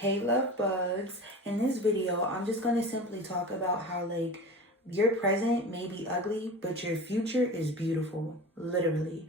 Hey love bugs. In this video, I'm just going to simply talk about how your present may be ugly, but your future is beautiful. Literally.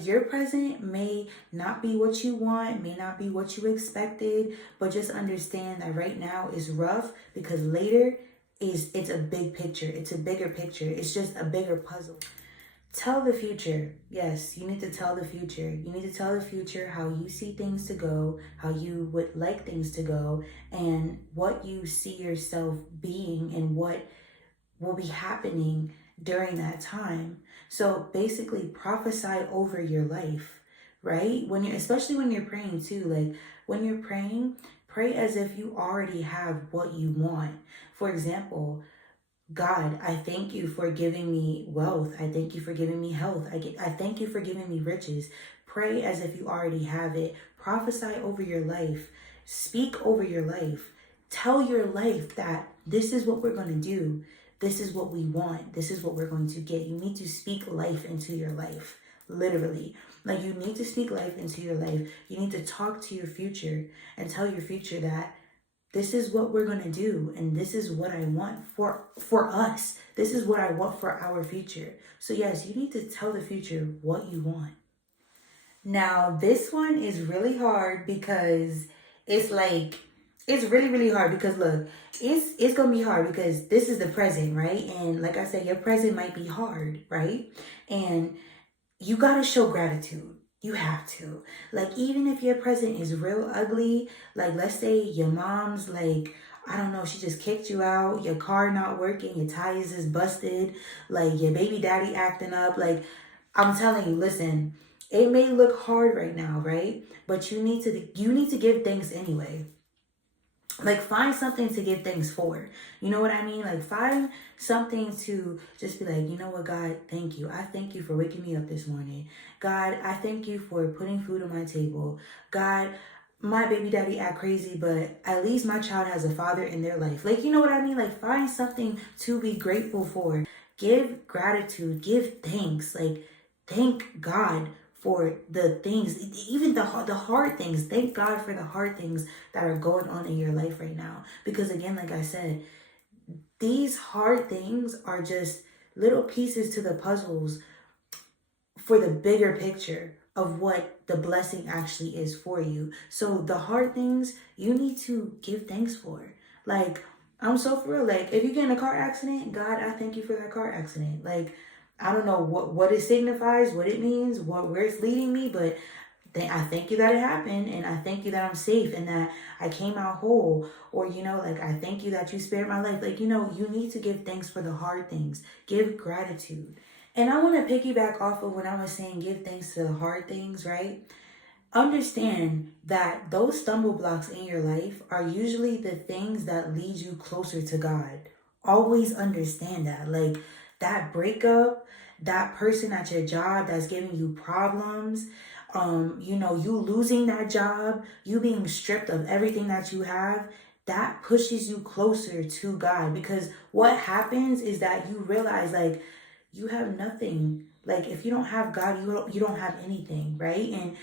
Your present may not be what you want, may not be what you expected, but just understand that right now is rough because later it's a big picture. It's a bigger picture. It's just a bigger puzzle. Tell the future. Yes, you need to tell the future. You need to tell the future how you see things to go, how you would like things to go, and what you see yourself being and what will be happening during that time. So basically prophesy over your life, right? Especially when you're praying too, when you're praying, pray as if you already have what you want. For example, God, I thank you for giving me wealth. I thank you for giving me health. I thank you for giving me riches. Pray as if you already have it. Prophesy over your life. Speak over your life. Tell your life that this is what we're going to do. This is what we want. This is what we're going to get. You need to speak life into your life. Literally. You need to speak life into your life. You need to talk to your future and tell your future that this is what we're going to do, and this is what I want for us. This is what I want for our future. So yes, you need to tell the future what you want. Now, this one is really hard because it's really, really hard because look, it's going to be hard because this is the present, right? And like I said, your present might be hard, right? And you got to show gratitude. You have to. Even if your present is real ugly, let's say your mom's I don't know, she just kicked you out, your car not working, your tires is busted, your baby daddy acting up. I'm telling you, listen, it may look hard right now, right? But you need to give thanks anyway. Find something to give thanks for. You know what I mean? Find something to just be you know what, God, thank you. I thank you for waking me up this morning. God, I thank you for putting food on my table. God, my baby daddy act crazy, but at least my child has a father in their life. You know what I mean? Find something to be grateful for. Give gratitude. Give thanks. Thank God for the things, even the hard things. Thank God for the hard things that are going on in your life right now. Because again, like I said, these hard things are just little pieces to the puzzles for the bigger picture of what the blessing actually is for you. So the hard things you need to give thanks for. I'm so for real. If you get in a car accident, God, I thank you for that car accident. I don't know what it signifies, what it means, where it's leading me, but I thank you that it happened, and I thank you that I'm safe and that I came out whole. Or, I thank you that you spared my life. You need to give thanks for the hard things. Give gratitude. And I want to piggyback off of when I was saying give thanks to the hard things, right? Understand that those stumble blocks in your life are usually the things that lead you closer to God. Always understand that. That breakup, that person at your job that's giving you problems, you losing that job, you being stripped of everything that you have, that pushes you closer to God. Because what happens is that you realize you have nothing. If you don't have God, you don't have anything, right? And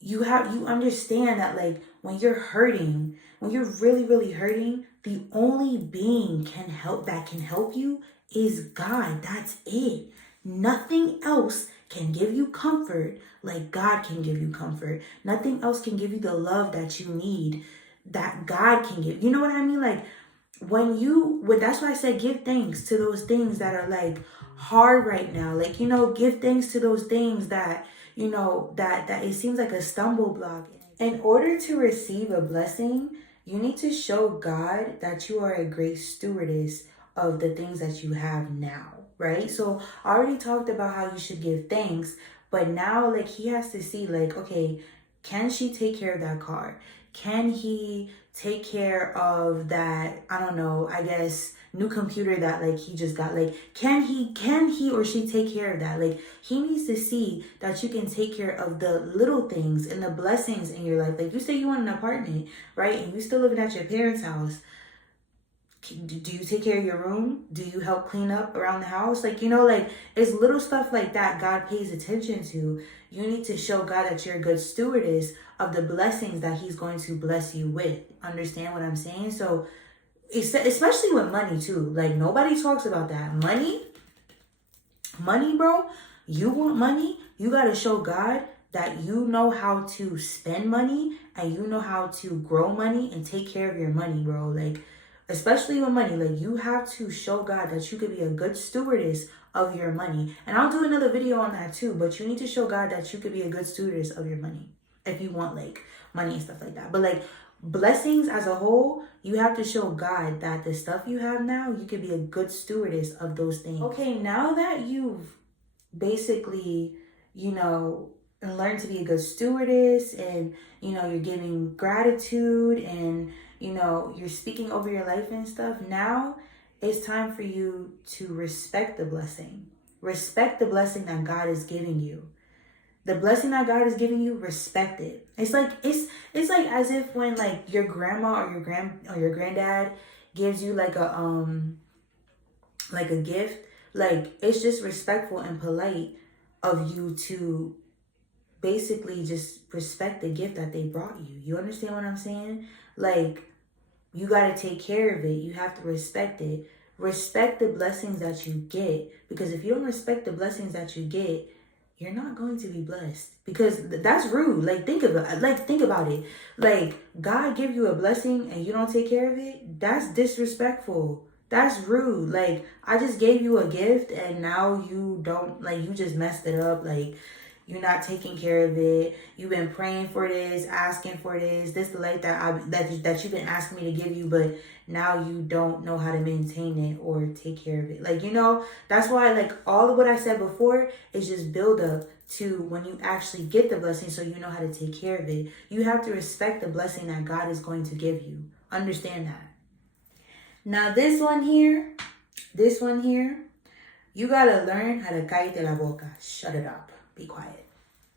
you understand that when you're hurting, when you're really, really hurting, the only being that can help you is God. That's it. Nothing else can give you comfort like God can give you comfort. Nothing else can give you the love that you need that God can give. You know what I mean? That's why I said give thanks to those things that are hard right now. Give thanks to those things that, that it seems like a stumble block. In order to receive a blessing, you need to show God that you are a great stewardess of the things that you have now, right? So I already talked about how you should give thanks, but now he has to see okay, can she take care of that car? Can he take care of that, I don't know, I guess new computer that he just got? Can he or she take care of that? He needs to see that you can take care of the little things and the blessings in your life. You say you want an apartment, right? And you still living at your parents' house. Do you take care of your room? Do you help clean up around the house? Like, you know, like it's little stuff like that God pays attention to. You need to show God that you're a good stewardess of the blessings that he's going to bless you with. Understand what I'm saying? So especially with money too. Like nobody talks about that. Money, bro. You want money? You got to show God that you know how to spend money and you know how to grow money and take care of your money, bro. Like, especially with money, like you have to show God that you could be a good stewardess of your money. And I'll do another video on that too, but you need to show God that you could be a good stewardess of your money if you want like money and stuff like that. But like blessings as a whole, you have to show God that the stuff you have now, you could be a good stewardess of those things. Okay, now that you've basically, you know, learn to be a good stewardess and, you know, you're giving gratitude and, you know, you're speaking over your life and stuff. Now it's time for you to respect the blessing. Respect the blessing that God is giving you. The blessing that God is giving you, respect it. It's like as if when like your grandma or your granddad gives you like a gift, like it's just respectful and polite of you to basically just respect the gift that they brought you. You understand what I'm saying? Like, you got to take care of it. You have to respect it. Respect the blessings that you get. Because if you don't respect the blessings that you get, you're not going to be blessed. Because that's rude. Like, think about it. Like, God give you a blessing and you don't take care of it. That's disrespectful. That's rude. Like, I just gave you a gift and now you don't, like, you just messed it up. Like, you're not taking care of it. You've been praying for this, asking for this, the life that you've been asking me to give you, but now you don't know how to maintain it or take care of it. Like, you know, that's why like all of what I said before is just build up to when you actually get the blessing so you know how to take care of it. You have to respect the blessing that God is going to give you. Understand that. Now this one here, you gotta learn how to cállate la boca. Shut it up. Be quiet.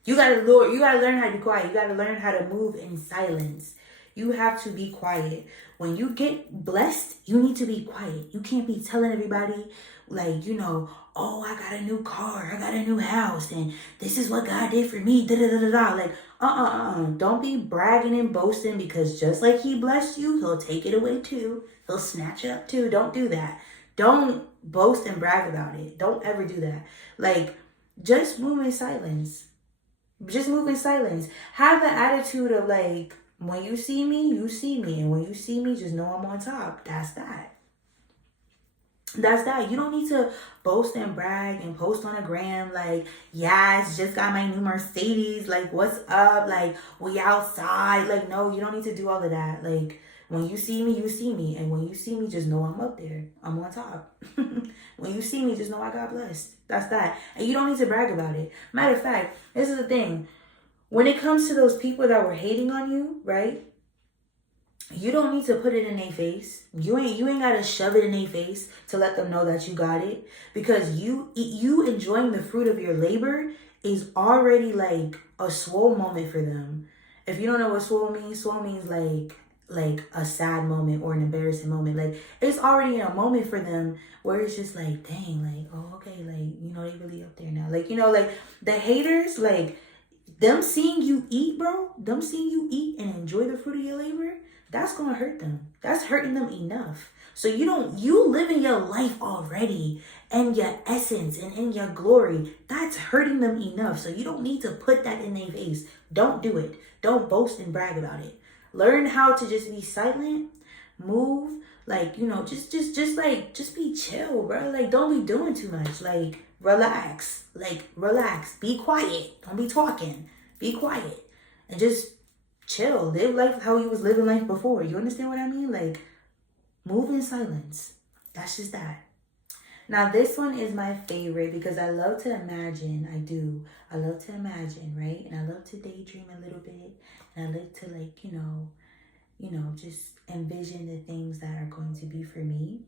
You gotta learn how to be quiet. You gotta learn how to move in silence. You have to be quiet. When you get blessed, you need to be quiet. You can't be telling everybody, like, you know, oh, I got a new car, I got a new house, and this is what God did for me, da da da da da. Like, don't be bragging and boasting, because just like he blessed you, he'll take it away too. He'll snatch it up too. Don't do that. Don't boast and brag about it. Don't ever do that. Like, just move in silence. Just move in silence. Have the attitude of like, when you see me, you see me. And when you see me, just know I'm on top. That's that. That's that. You don't need to boast and brag and post on a gram like, yes, just got my new Mercedes. Like, what's up? Like, we outside. Like, no, you don't need to do all of that. Like, when you see me, you see me. And when you see me, just know I'm up there. I'm on top. When you see me, just know I got blessed. That's that. And you don't need to brag about it. Matter of fact, this is the thing. When it comes to those people that were hating on you, right? You don't need to put it in their face. You ain't gotta shove it in their face to let them know that you got it. Because you enjoying the fruit of your labor is already like a swole moment for them. If you don't know what swole means like a sad moment or an embarrassing moment. Like, it's already a moment for them where it's just like, dang, like, oh, okay, like, you know, they really up there now. Like, you know, like, the haters, like, them seeing you eat, bro, them seeing you eat and enjoy the fruit of your labor, that's gonna hurt them. That's hurting them enough. So you live in your life already and your essence and in your glory. That's hurting them enough. So you don't need to put that in their face. Don't do it. Don't boast and brag about it. Learn how to just be silent, move, like, you know, just be chill, bro. Like, don't be doing too much. Like, relax. Like, relax. Be quiet. Don't be talking. Be quiet. And just chill. Live life how you was living life before. You understand what I mean? Like, move in silence. That's just that. Now, this one is my favorite because I love to imagine. I do. I love to imagine, right? And I love to daydream a little bit. And I like to, like, you know, just envision the things that are going to be for me.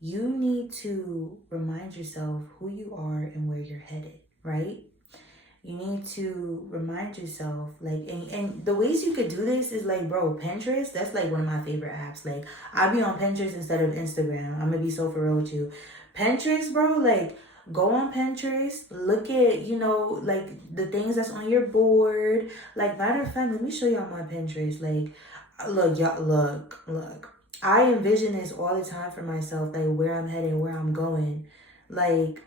You need to remind yourself who you are and where you're headed, right? you need to remind yourself, like, and the ways you could do this is like, bro, Pinterest, that's like one of my favorite apps. Like, I be on Pinterest instead of Instagram. I'm gonna be so for real with you. Pinterest, bro, like, go on Pinterest, look at, you know, like the things that's on your board. Like, matter of fact, let me show y'all my Pinterest. Like, look, y'all, look. I envision this all the time for myself, like where I'm heading, where I'm going. Like,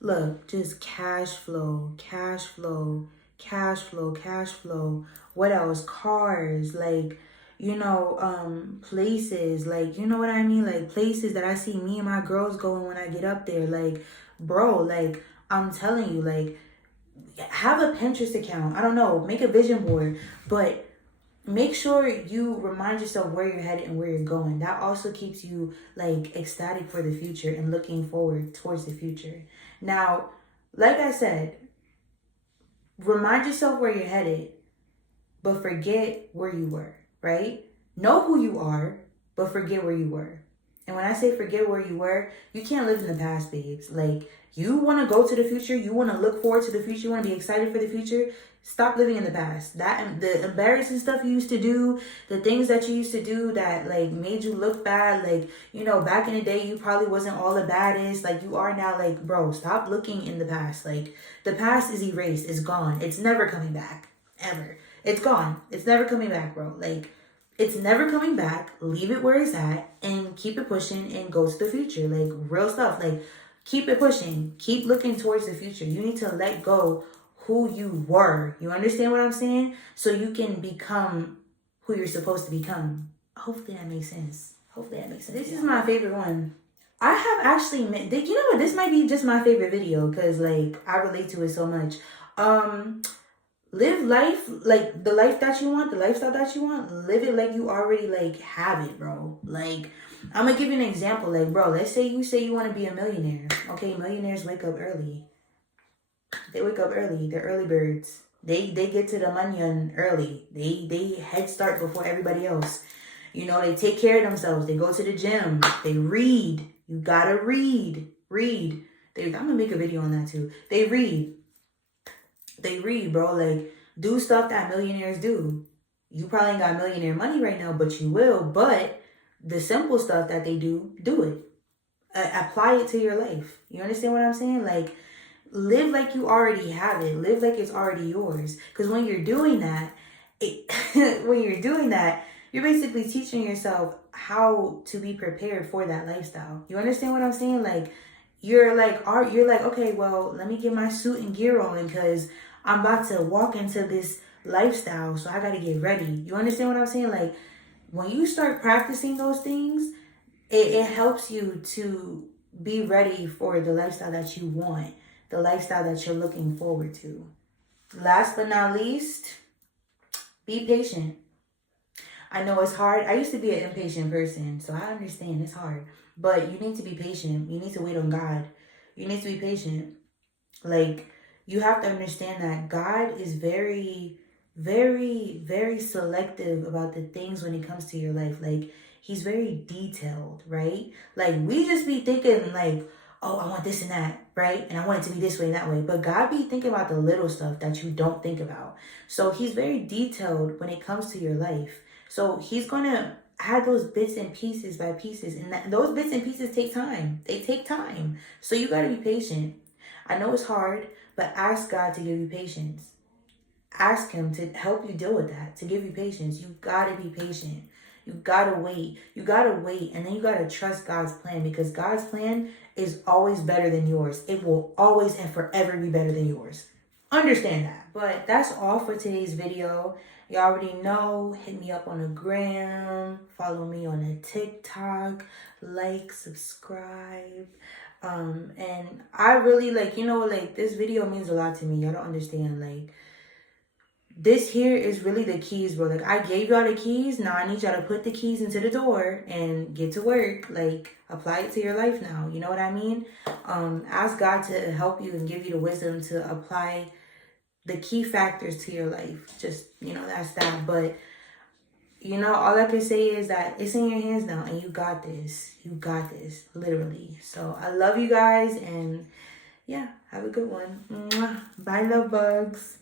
look, just cash flow, cash flow, cash flow, cash flow. What else? Cars, like, you know, places, like, you know what I mean? Like, places that I see me and my girls going when I get up there. Like, bro, like, I'm telling you, like, have a Pinterest account. I don't know, make a vision board, but make sure you remind yourself where you're headed and where you're going. That also keeps you like ecstatic for the future and looking forward towards the future. Now, like I said, remind yourself where you're headed, but forget where you were, right? Know who you are, but forget where you were. And when I say forget where you were, you can't live in the past, babes. Like, you want to go to the future, you want to look forward to the future, you want to be excited for the future. Stop living in the past. That the embarrassing stuff you used to do, the things that you used to do that like made you look bad, like, you know, back in the day you probably wasn't all the baddest like you are now. Like, bro, stop looking in the past. Like, the past is erased, it's gone, it's never coming back, ever. It's gone, it's never coming back, bro. Like, it's never coming back. Leave it where it's at and keep it pushing and go to the future. Like, real stuff. Like, keep it pushing, keep looking towards the future. You need to let go who you were. You understand what I'm saying? So you can become who you're supposed to become. Hopefully that makes sense. This is my favorite one. I have actually, you know what? This might be just my favorite video because like I relate to it so much. Live life like the life that you want, the lifestyle that you want. Live it like you already like have it, bro. Like, I'm gonna give you an example. Like, bro, let's say you want to be a millionaire. Okay, millionaires wake up early. They wake up early. They're early birds. They get to the money on early. They head start before everybody else. You know, they take care of themselves. They go to the gym. They read. You gotta read. Read. I'm gonna make a video on that too. They read. They read, bro. Like, do stuff that millionaires do. You probably ain't got millionaire money right now, but you will. But the simple stuff that they do it. Apply it to your life. You understand what I'm saying? Like, live like you already have it. Live like it's already yours. Because when you're doing that, you're basically teaching yourself how to be prepared for that lifestyle. You understand what I'm saying? Like, you're like, okay, well, let me get my suit and gear on because I'm about to walk into this lifestyle, so I got to get ready. You understand what I'm saying? Like, when you start practicing those things, it helps you to be ready for the lifestyle that you want, the lifestyle that you're looking forward to. Last but not least, be patient. I know it's hard. I used to be an impatient person, so I understand it's hard. But you need to be patient. You need to wait on God. You need to be patient. Like, you have to understand that God is very, very, very selective about the things when it comes to your life. Like, he's very detailed, right? Like, we just be thinking like, oh, I want this and that, right? And I want it to be this way and that way. But God be thinking about the little stuff that you don't think about. So he's very detailed when it comes to your life. So he's going to add those bits and pieces by pieces. And those bits and pieces take time. They take time. So you got to be patient. I know it's hard, but ask God to give you patience. Ask him to help you deal with that, to give you patience. You got to be patient. You got to wait. You got to wait. And then you got to trust God's plan because God's plan is always better than yours. It will always and forever be better than yours. Understand that. But that's all for today's video. You already know, hit me up on the gram, follow me on the TikTok, like, subscribe. And I really this video means a lot to me. Y'all don't understand. Like, this here is really the keys, bro. Like, I gave y'all the keys. Now I need y'all to put the keys into the door and get to work. Like, apply it to your life now. You know what I mean? Ask God to help you and give you the wisdom to apply the key factors to your life. Just, that's that. But, all I can say is that it's in your hands now and you got this. You got this, literally. So I love you guys and yeah, have a good one. Mwah. Bye, love bugs.